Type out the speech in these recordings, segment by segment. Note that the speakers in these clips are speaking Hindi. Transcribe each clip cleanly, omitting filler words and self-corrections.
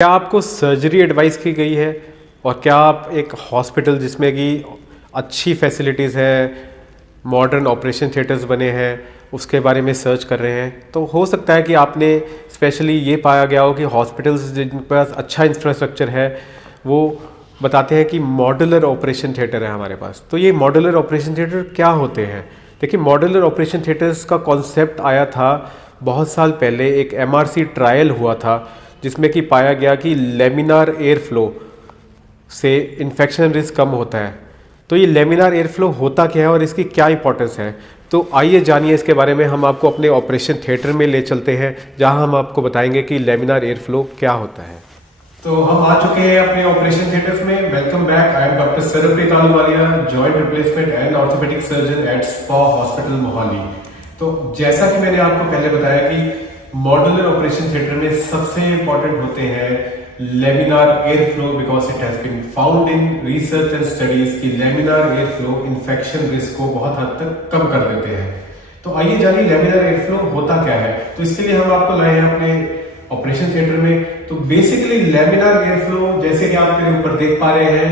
क्या आपको सर्जरी एडवाइस की गई है और क्या आप एक हॉस्पिटल जिसमें कि अच्छी फैसिलिटीज़ है, मॉडर्न ऑपरेशन थिएटर्स बने हैं, उसके बारे में सर्च कर रहे हैं? तो हो सकता है कि आपने स्पेशली ये पाया गया हो कि हॉस्पिटल्स जिनके पास अच्छा इंफ्रास्ट्रक्चर है वो बताते हैं कि मॉड्यूलर ऑपरेशन थिएटर है हमारे पास। तो ये मॉड्यूलर ऑपरेशन थिएटर क्या होते हैं? देखिए, मॉड्यूलर ऑपरेशन थिएटर्स का कॉन्सेप्ट आया था बहुत साल पहले। एक MRC ट्रायल हुआ था जिसमें कि पाया गया कि लेमिनार एयर फ्लो से इन्फेक्शन रिस्क कम होता है। तो ये लेमिनार एयर फ्लो होता क्या है और इसकी क्या इंपॉर्टेंस है, तो आइए जानिए इसके बारे में। हम आपको अपने ऑपरेशन थिएटर में ले चलते हैं जहां हम आपको बताएंगे कि लेमिनार एयर फ्लो क्या होता है। तो हम आ चुके हैं अपने ऑपरेशन थिएटर्स में। Welcome back. I am doctor Sarabpreet Ahluwalia, joint replacement and orthopaedic surgeon at Spa hospital Mohali. तो जैसा कि मैंने आपको पहले बताया कि मॉड्यूलर ऑपरेशन थिएटर में सबसे इंपॉर्टेंट होते हैं laminar air flow, because it has been found in research and studies कि laminar air flow infection risk को बहुत हद तक कम कर देते हैं। तो आइए जानिए लेमिनार एयर फ्लो होता क्या है। तो इसके लिए हम आपको लाए हैं अपने ऑपरेशन थिएटर में। तो बेसिकली लेमिनार एयर फ्लो, जैसे कि आप मेरे ऊपर देख पा रहे हैं,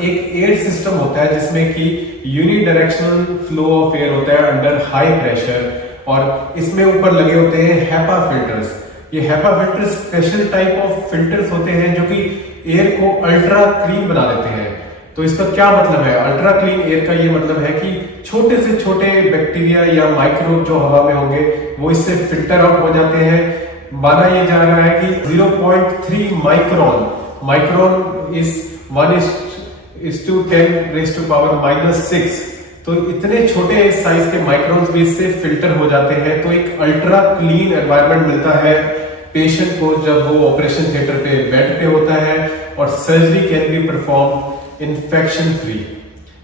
एक एयर सिस्टम होता है जिसमें कि यूनिडायरेक्शनल फ्लो ऑफ एयर होता है अंडर हाई प्रेशर, और इसमें ऊपर लगे होते हैं हैपा फिल्टर्स। ये HEPA filters special type of filters होते हैं जो कि एयर को अल्ट्रा क्लीन बना देते हैं। तो इसका क्या मतलब है अल्ट्रा क्लीन एयर का? ये मतलब है कि छोटे से छोटे बैक्टीरिया या माइक्रोब जो हवा में होंगे वो इससे फिल्टर आउट हो जाते हैं। माना ये जा रहा है कि 0.3 माइक्रोन इज 1:10⁻⁻⁶। तो इतने छोटे साइज के माइक्रोन्स भी इससे फिल्टर हो जाते हैं। तो एक अल्ट्रा क्लीन एनवायरनमेंट मिलता है पेशेंट को जब वो ऑपरेशन थिएटर पे बेड पे होता है, और surgery can be perform infection free.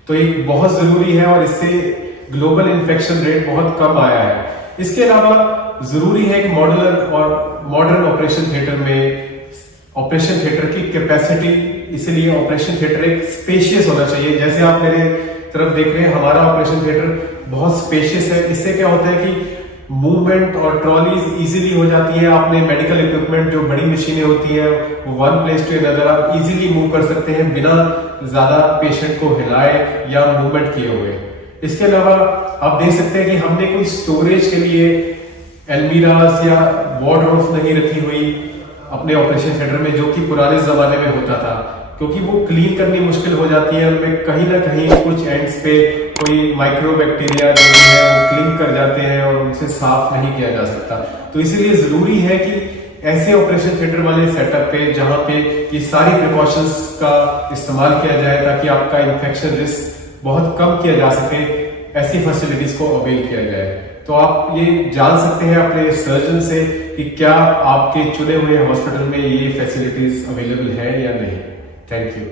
तो एक बहुत जरूरी है और इससे ग्लोबल इन्फेक्शन रेट बहुत कम आया है। इसके अलावा जरूरी है कि मॉड्यूलर और मॉडर्न ऑपरेशन थिएटर में ऑपरेशन थिएटर की कैपेसिटी, इसलिए ऑपरेशन थिएटर एक स्पेशियस होना चाहिए। जैसे आप मेरे तरफ देख रहे हैं, हमारा ऑपरेशन थिएटर बहुत स्पेशियस है। इससे क्या होता है कि मूवमेंट और ट्रॉलीज इजीली हो जाती है। आपने मेडिकल इक्विपमेंट, जो बड़ी मशीनें होती हैं, वो वन प्लेस टू अनदर आप इजीली मूव कर सकते हैं बिना ज्यादा पेशेंट को हिलाए या मूवमेंट किए हुए। इसके अलावा आप देख सकते हैं कि हमने कोई स्टोरेज के लिए एल्मीरास या वार्डरोब्स नहीं रखी हुई अपने ऑपरेशन थिएटर में, जो कि पुराने जमाने में होता था, क्योंकि वो क्लीन करनी मुश्किल हो जाती है। उनमें कहीं ना कहीं कुछ एंड्स पे कोई माइक्रोबैक्टीरिया जो भी है वो क्लीन कर जाते हैं और उनसे साफ नहीं किया जा सकता। तो इसीलिए जरूरी है कि ऐसे ऑपरेशन थिएटर वाले सेटअप पे जहां पे ये सारी प्रिकॉशंस का इस्तेमाल किया जाए ताकि आपका इन्फेक्शन रिस्क बहुत कम किया जा सके, ऐसी फैसिलिटीज को अवेल किया जाए। तो आप ये जान सकते हैं अपने सर्जन से कि क्या आपके चुने हुए हॉस्पिटल में ये फैसिलिटीज अवेलेबल है या नहीं। Thank you.